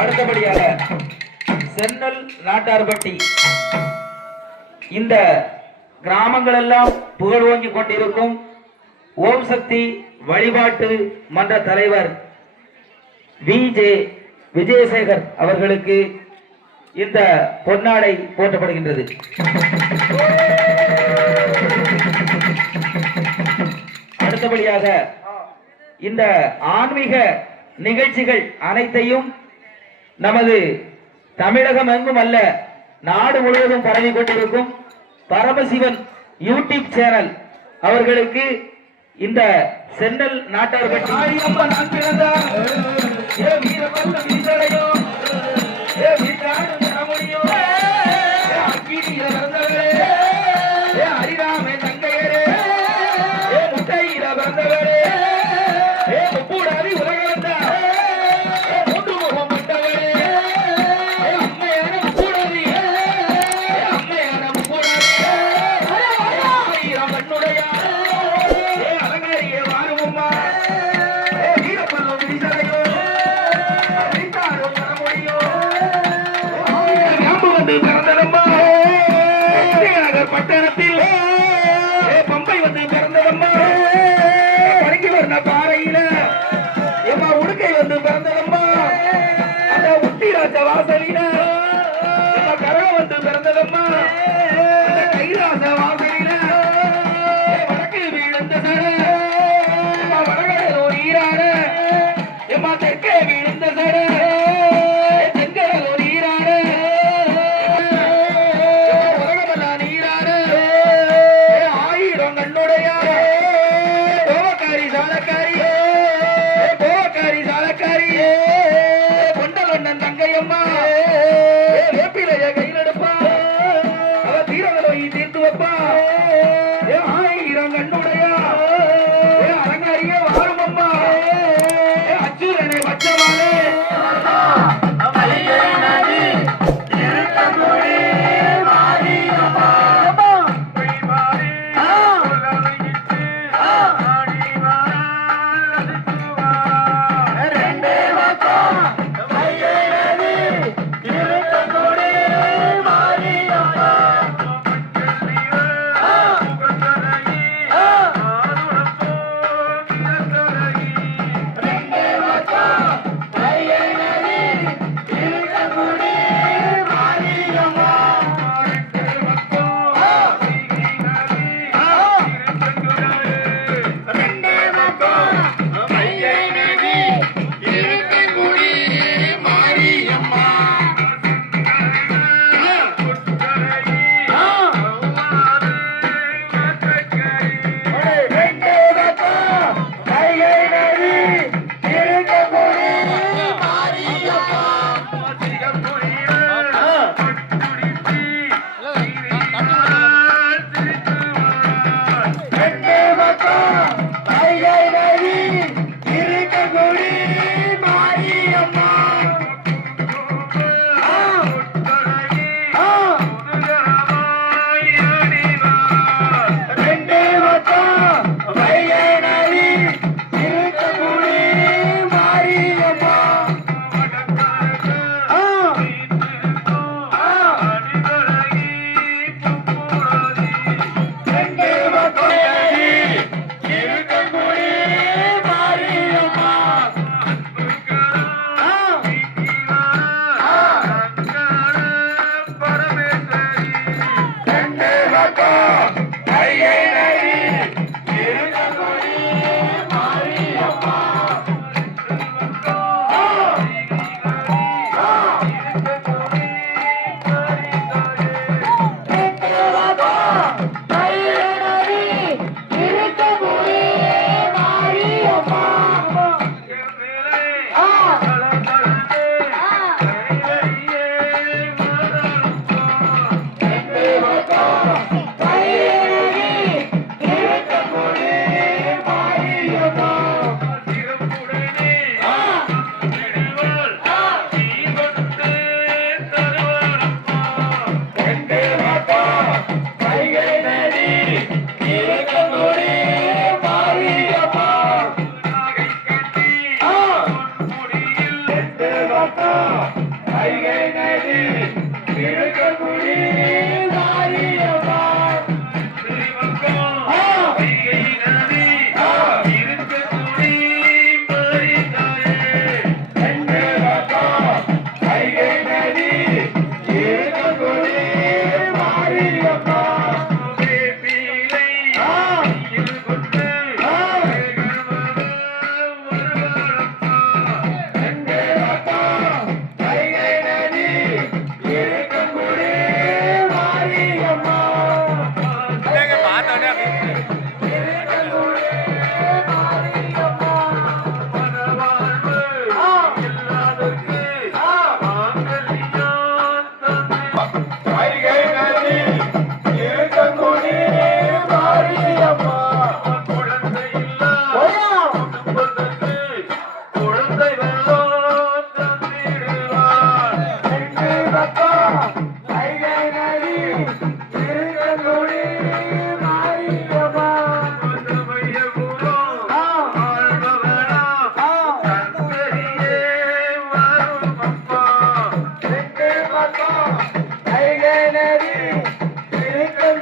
அடுத்தபடியாக சென்னல் நாட்டார்பட்டி. இந்த கிராமங்கள் எல்லாம் புகழ் ஓங்கி கொண்டிருக்கும் ஓம் சக்தி வழிபாட்டு மன்ற தலைவர் வி. ஜே. விஜயசேகர் அவர்களுக்கு இந்த பொன்னாடை போற்றப்படுகின்றது. அடுத்தபடியாக இந்த ஆன்மீக நிகழ்ச்சிகள் அனைத்தையும் நமது தமிழகம் எங்கும் அல்ல நாடு முழுவதும் பரவி கொண்டிருக்கும் பரமசிவன் யூடியூப் சேனல் அவர்களுக்கு இந்த சென்னல் நாட்டார் கட்சி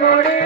கொடு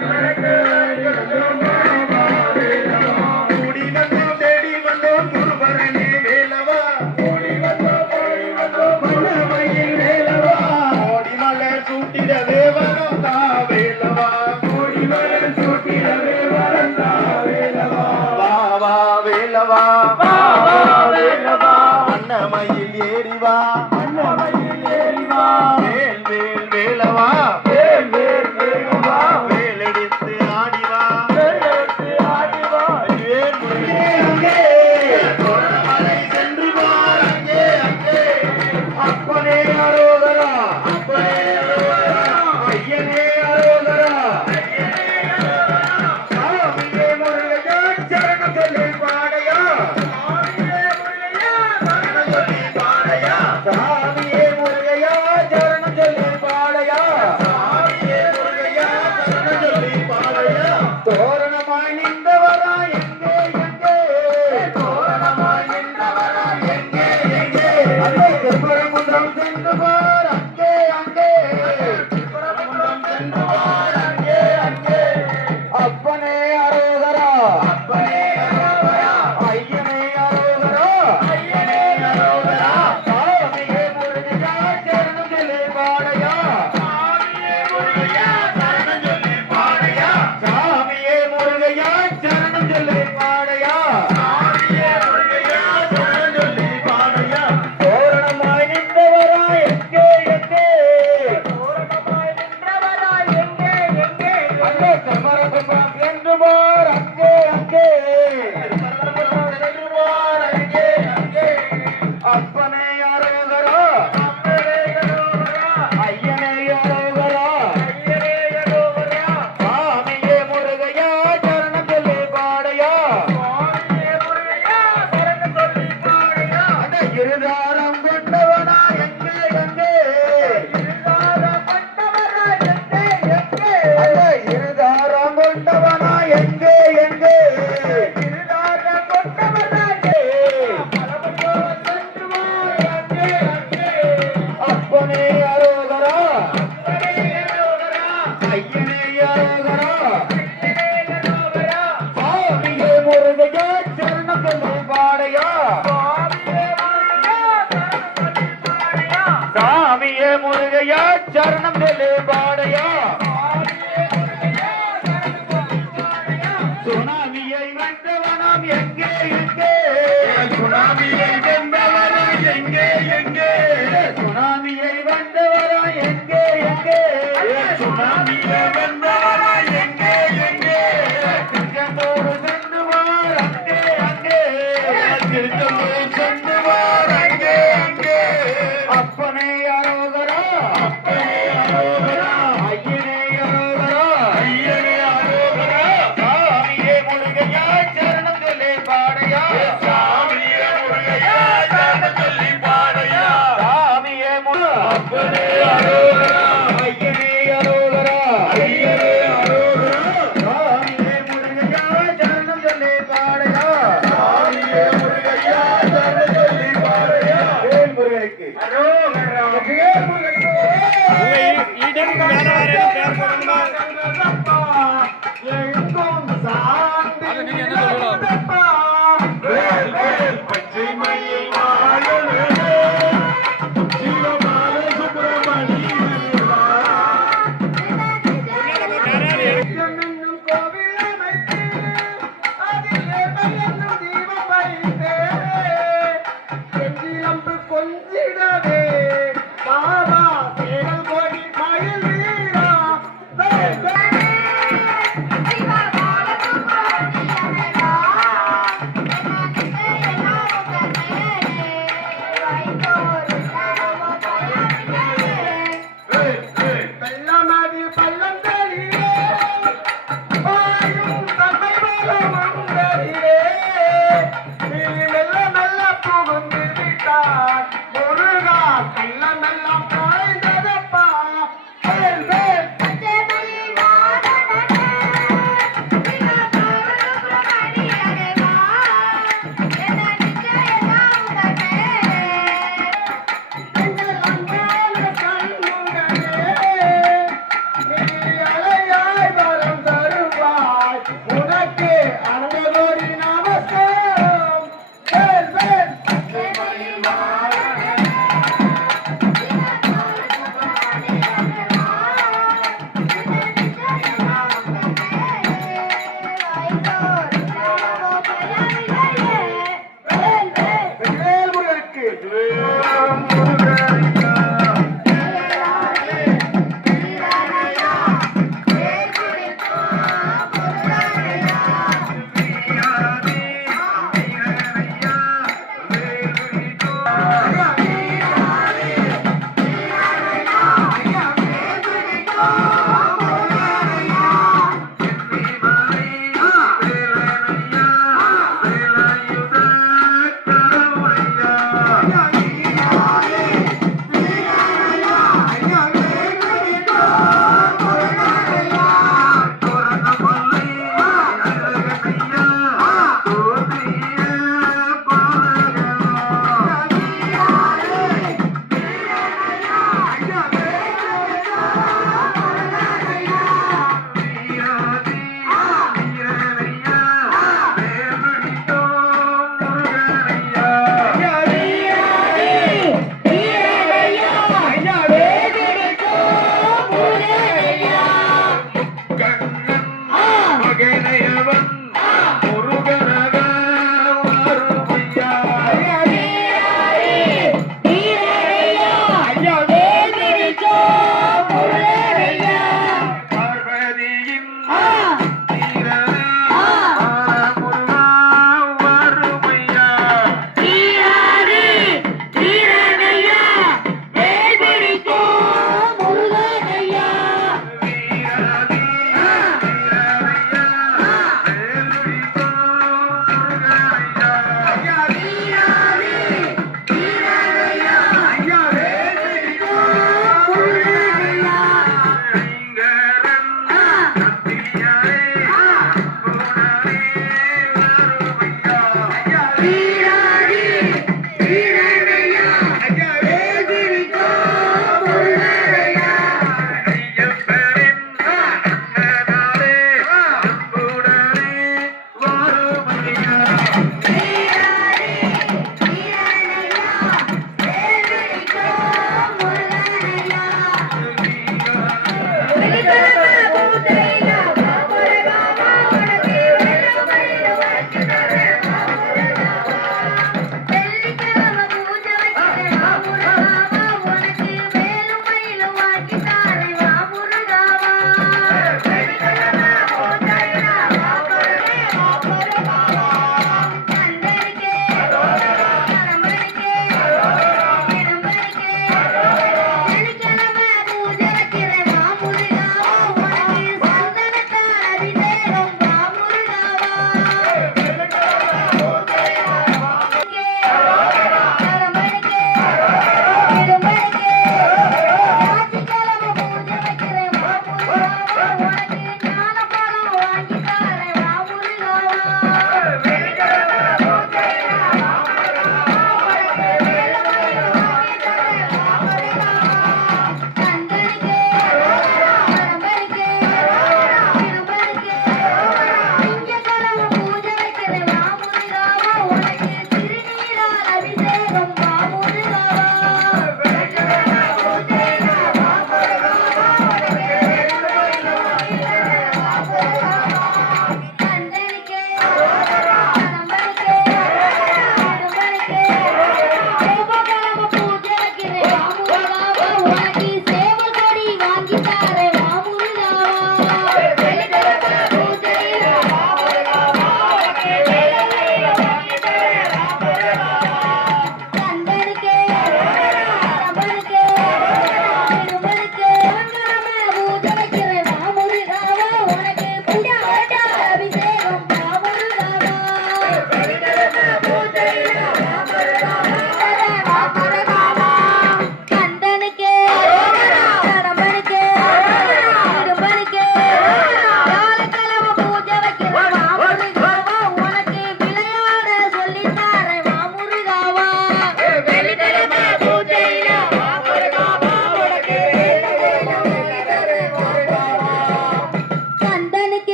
கூடி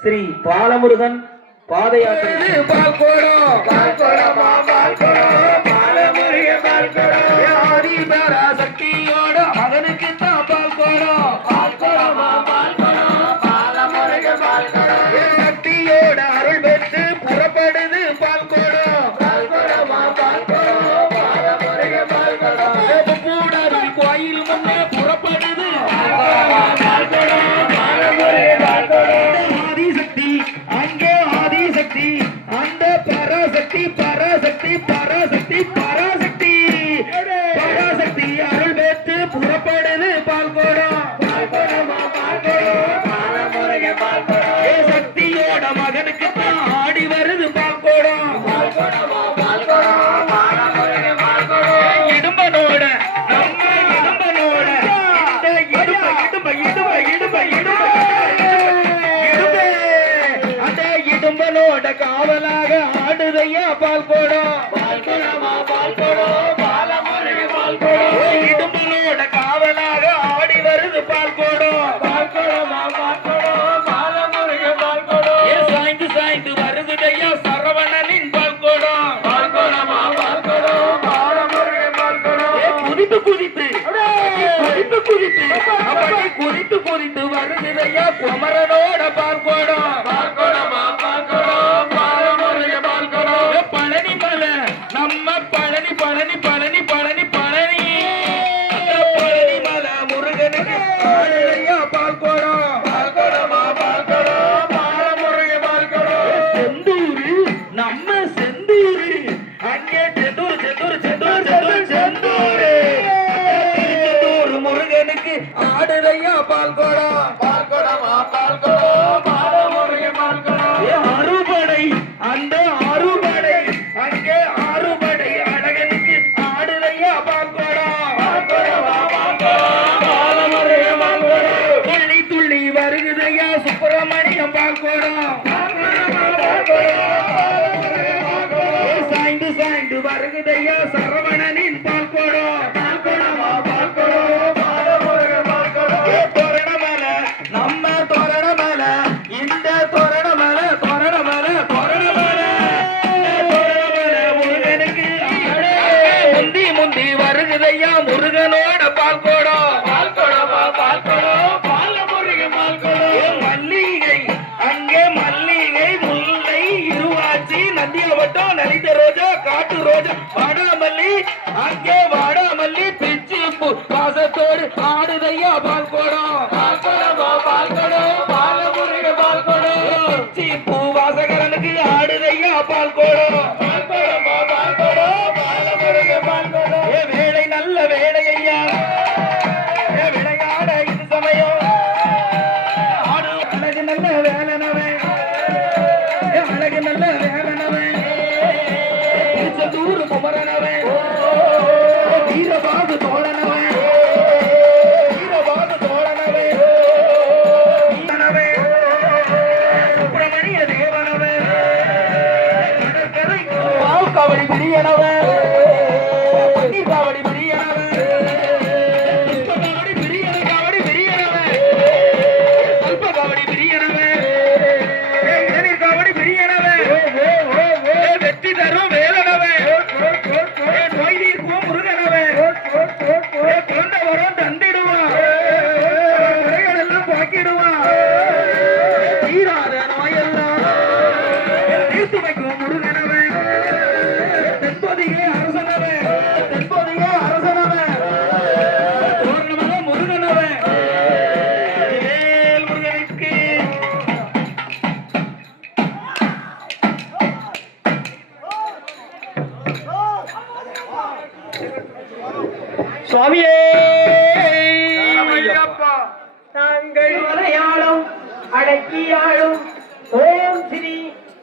ஸ்ரீ பாலமுருகன் பாத யாத்திரை குமரனோட பார்க்கணும் பார்க்கணுமா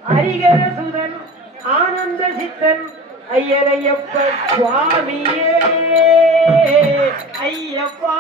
ஹரிகர சுதன் ஆனந்த சித்தன் ஐயரையப்ப சுவாமியே ஐயப்பா.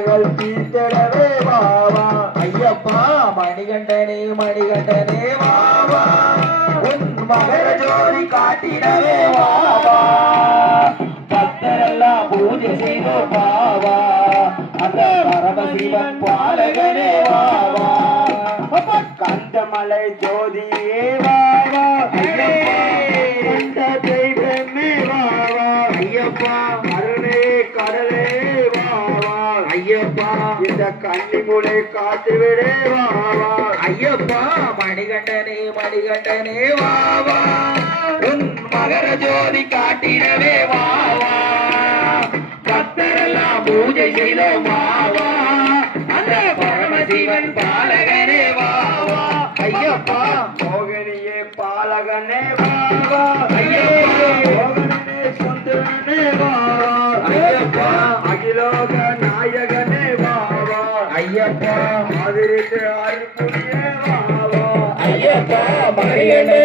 மலைகள் தீர்த்திடவே வாவா ஐயப்பா மணிகண்டனே மணிகண்டனே வாவா உன் மகர ஜோதி காட்டிடவே வாவா பக்தரெல்லாம் பூஜை செய்தோ பாவா அந்த பரமசிவன் பாலகனே வாவா கந்தமலை ஜோதியே வாவா ஐயப்பா கடலே கடலே. ஐயப்பா இந்த கன்னிமுனை காத்து விடே வாவா ஐயப்பா மணிகண்டனே மணிகண்டனே வாவா உன் மகர ஜோதி காட்டிடவே வாவா பக்தரெல்லாம் பூஜை செய்தோம் வாவா அந்த பரமசிவன் பாலகனே வாவா ஐயப்பா. மோக ஏழு